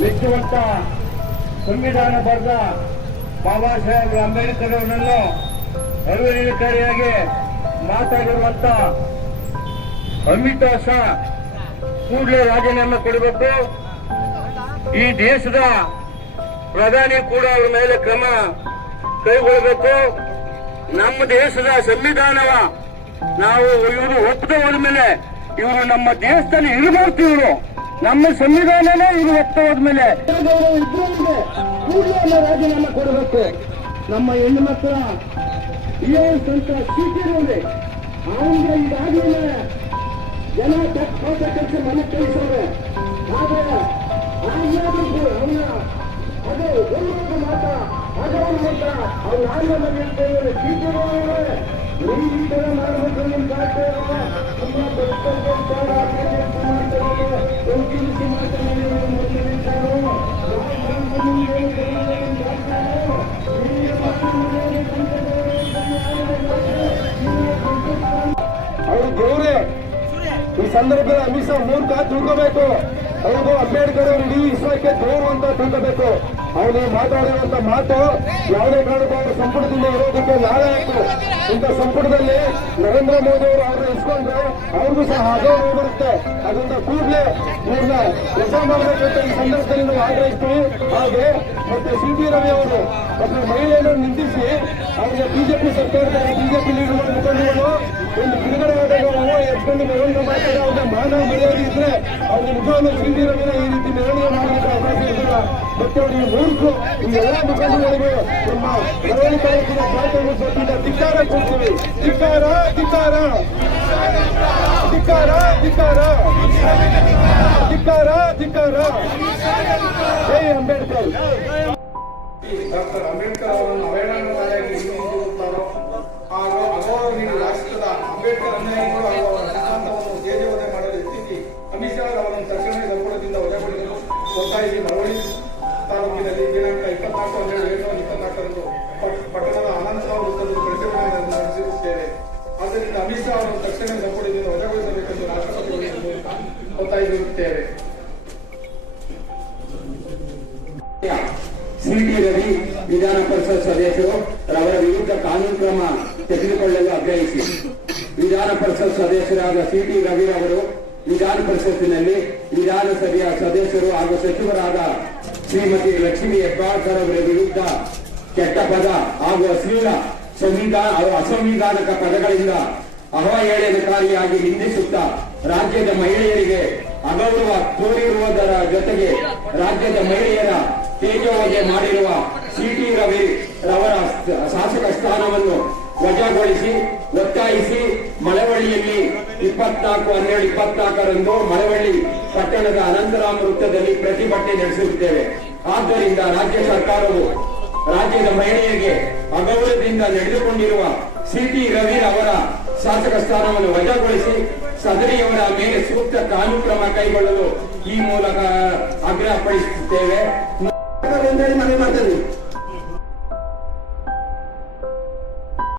ವಿಶ್ವವಂತ ಸಂವಿಧಾನ ಬರೆದ ಬಾಬಾ ಸಾಹೇಬ್ ಅಂಬೇಡ್ಕರ್ ಅವರನ್ನು ಅರಿವಿನಕಾರಿಯಾಗಿ ಮಾತಾಡಿರುವಂತ ಅಮಿತ್ ಶಾ ಕೂಡಲೇ ರಾಜೀನಾಮೆ ಕೊಡಬೇಕು. ಈ ದೇಶದ ಪ್ರಧಾನಿ ಕೂಡ ಅವರ ಮೇಲೆ ಕ್ರಮ ಕೈಗೊಳ್ಳಬೇಕು. ನಮ್ಮ ದೇಶದ ಸಂವಿಧಾನವ ನಾವು ಇವರು ಒಪ್ಪದೆ ಹೋದ ಮೇಲೆ ಇವರು ನಮ್ಮ ದೇಶದಲ್ಲಿ ಇರಬಾರ್ದು. ಇವರು ನಮ್ಮ ಸಂವಿಧಾನನೇ ಇವರು ಒಪ್ತಾ ಹೋದ್ಮೇಲೆ ಕೂಡಲೇ ರಾಜೀನಾಮೆ ಕೊಡಬೇಕು. ನಮ್ಮ ಹೆಣ್ಣು ಮಕ್ಕಳ IAS ಅಂತ ಸಿಟಿರೋದೆ ಅವನಿಗೆ ಇದಾದ್ಮೇಲೆ ಜನ ಪಾಠ ಕೆಲಸ ಮನೆ ಕಳಿಸೋರೆ. ಆದರೆ ಅವನ ಅದೇ ಒಂದು ಮಾತ ಅದನ್ನು ಮಾತ್ರ ಅವ್ರು ಆಂದೋಲನ ಹೇಳ್ತೇವೆ. ಸಿಟಿರೋರೆ ಈ ತರ ಮಾಡಬೇಕು ನಿಮ್ಮ ಕಾರ್ಯಕ್ರಮ ಅವರು ಗೌರವ ಈ ಸಂದರ್ಭದಲ್ಲಿ ಅಮಿತ್ ಶಾ ಮೂರು ಕಾಲು ತಿಳ್ಕೋಬೇಕು. ಅವರು ಅಂಬೇಡ್ಕರ್ ಅವರು ಇಡೀ ವಿಶ್ವಕ್ಕೆ ಗೌರವ ಅಂತ ತಿಳ್ಕೋಬೇಕು. ಅವನು ಮಾತಾಡಿರುವಂತ ಮಾತು ಯಾವುದೇ ಕಾರಣಕ್ಕೂ ಅವರು ಸಂಪುಟದಿಂದ ಇರೋದಕ್ಕೆ ನಾಳೆ ಆಯ್ತು. ಇಂಥ ಸಂಪುಟದಲ್ಲಿ ನರೇಂದ್ರ ಮೋದಿ ಅವರು ಅವ್ರನ್ನ ಇಸ್ಕೊಂಡ್ರೆ ಅವ್ರಿಗೂ ಸಹ ಅಗೌರವ ಬರುತ್ತೆ. ಅದರಿಂದ ಕೂಡಲೇ ಇವ್ರನ್ನ ಕೆಲಸ ಮಾಡಬೇಕಂತ ಈ ಸಂದರ್ಭದಲ್ಲಿ ನಾವು ಆಗ್ರಹಿಸ್ತೀವಿ. ಹಾಗೆ ಮತ್ತೆ CT ರವಿ ಅವರು ಮತ್ತೆ ಮಹಿಳೆಯನ್ನು ನಿಂದಿಸಿ ಅವರಿಗೆ ಬಿಜೆಪಿ ಸರ್ಕಾರದ ಬಿಜೆಪಿ ಲೀಡರ್ ಮುಖಂಡರು ಒಂದು ಬಿಡುಗಡೆ ಆದಾಗ ನಾವು ಎತ್ಕೊಂಡು ಮೆರವಣಿಗೆ ಮಾಡ್ತಾರೆ. ಅವ್ರನ್ನ ಮಾನ ಮರ್ಯಾದೆ ಇದ್ರೆ ಅವ್ರಿಗೆ ನಿಜವಾಗ್ಲೂ CT ರವಿನ ಈ ರೀತಿ ಮೆರವಣಿಗೆ ಮಾಡಲಿಕ್ಕೆ ಅವಕಾಶ ಇರಲಿಲ್ಲ. ಮತ್ತೆ ಅವರಿಗೆ ಮೂರ್ಖು ಈ ಎಲ್ಲ ಮುಖಂಡಗಳಿಗೆ ನಮ್ಮ ಮೆರವಣಿಗೆ ತಾಲೂಕಿನ ಪ್ರಾಥಮಿಕ ವತಿಯಿಂದ ಧಿಕ್ಕಾರ ಕೊಡ್ತೀವಿ. ಧಿಕ್ಕಾರ ಧಿಕ್ಕಾರ ಧಿಕ್ಕಾರ ಧಿಕ್ಕಾರ ಧಿಕ್ಕಾರ ಧಿಕ್ಕಾರ. ಜೈ ಅಂಬೇಡ್ಕರ್. ಡಾಕ್ಟರ್ ಅಂಬೇಡ್ಕರ್ ಅವರನ್ನು ಅವಹೇಳನಕಾರಿಯಾಗಿ ಹಿಂದಿರುತ್ತಾರೋ ಹಾಗೂ ಅಗೌರವ ನೀಡಿ ರಾಷ್ಟ್ರದ ಅಂಬೇಡ್ಕರ್ ಅನ್ಯಾಯಿಗಳು ಹಾಗೂ ಅವರ ಸಿದ್ಧಾಂತವನ್ನು ತೇಜೋವಧೆ ಮಾಡಲು ಎತ್ತಿಸಿ ಅಮಿತ್ ಶಾ ಅವರನ್ನು ತಕ್ಷಣವೇ ಸಂಪುಟದಿಂದ ವಜಾಗೊಳಿಸಲು ಒತ್ತಾಯಿಸಿ ಮಳವಳ್ಳಿ ತಾಲೂಕಿನಲ್ಲಿ ದಿನಾಂಕ 24/12/2024 ಪಟ್ಟಣದ ಅನಂತರಾವ್ ವೃತ್ತದಲ್ಲಿ ಪ್ರತಿಭಟನೆ ನಡೆಸಿರುತ್ತೇವೆ. ಆದ್ದರಿಂದ ಅಮಿತ್ ಶಾ ಅವರನ್ನು ತಕ್ಷಣ ಸಂಪುಟದಿಂದ ವಜಾಗೊಳಿಸಬೇಕೆಂದು ರಾಷ್ಟ್ರಪತಿಗಳಿಗೆ ಮೂಲಕ ಒತ್ತಾಯಿಸಿರುತ್ತೇವೆ. CT ರವಿ ವಿಧಾನ ಪರಿಷತ್ ಸದಸ್ಯರು ಅವರ ವಿರುದ್ಧ ಕಾನೂನು ಕ್ರಮ ತೆಗೆದುಕೊಳ್ಳಲು ಆಗ್ರಹಿಸಿ ವಿಧಾನ ಪರಿಷತ್ ಸದಸ್ಯರಾದ CT ರವಿ ಅವರು ವಿಧಾನ ಪರಿಷತ್ತಿನಲ್ಲಿ ವಿಧಾನಸಭೆಯ ಸದಸ್ಯರು ಹಾಗೂ ಸಚಿವರಾದ ಶ್ರೀಮತಿ ಲಕ್ಷ್ಮೀ ಹೆಬ್ಬಾಳ್ಕರ್ ಅವರ ವಿರುದ್ಧ ಕೆಟ್ಟ ಪದ ಹಾಗೂ ಅಶ್ಲೀಲ ಅಸಂವಿಧಾನಿಕ ಪದಗಳಿಂದ ಅವಹೇಳನಕಾರಿಯಾಗಿ ನಿಂದಿಸುತ್ತಾ ರಾಜ್ಯದ ಮಹಿಳೆಯರಿಗೆ ಅಗೌರವ ತೋರಿರುವುದರ ಜೊತೆಗೆ ರಾಜ್ಯದ ಮಹಿಳೆಯರ ತೇಜೋವಧೆ ಮಾಡಿರುವ CT ರವಿ ರವರ ಶಾಸಕ ಸ್ಥಾನವನ್ನು ವಜಾಗೊಳಿಸಿ ಒತ್ತಾಯಿಸಿ ಮಳವಳ್ಳಿಯಲ್ಲಿ 24/12/24 ಮಳವಳ್ಳಿ ಪಟ್ಟಣದ ಅನಂತರಾಮ್ ವೃತ್ತದಲ್ಲಿ ಪ್ರತಿಭಟನೆ ನಡೆಸುತ್ತೇವೆ. ಆದ್ದರಿಂದ ರಾಜ್ಯ ಸರ್ಕಾರವು ರಾಜ್ಯದ ಮಹಿಳೆಯರಿಗೆ ಅಗೌರವದಿಂದ ನಡೆದುಕೊಂಡಿರುವ CT ರವಿ ಅವರ ಶಾಸಕ ಸ್ಥಾನವನ್ನು ವಜಾಗೊಳಿಸಿ ಸದರಿಯವರ ಮೇಲೆ ಸೂಕ್ತ ಕಾನೂನು ಕ್ರಮ ಕೈಗೊಳ್ಳಲು ಈ ಮೂಲಕ ಆಗ್ರಹಪಡಿಸುತ್ತೇವೆ. ಮನವಿ ಮಾಡ್ತೇವೆ.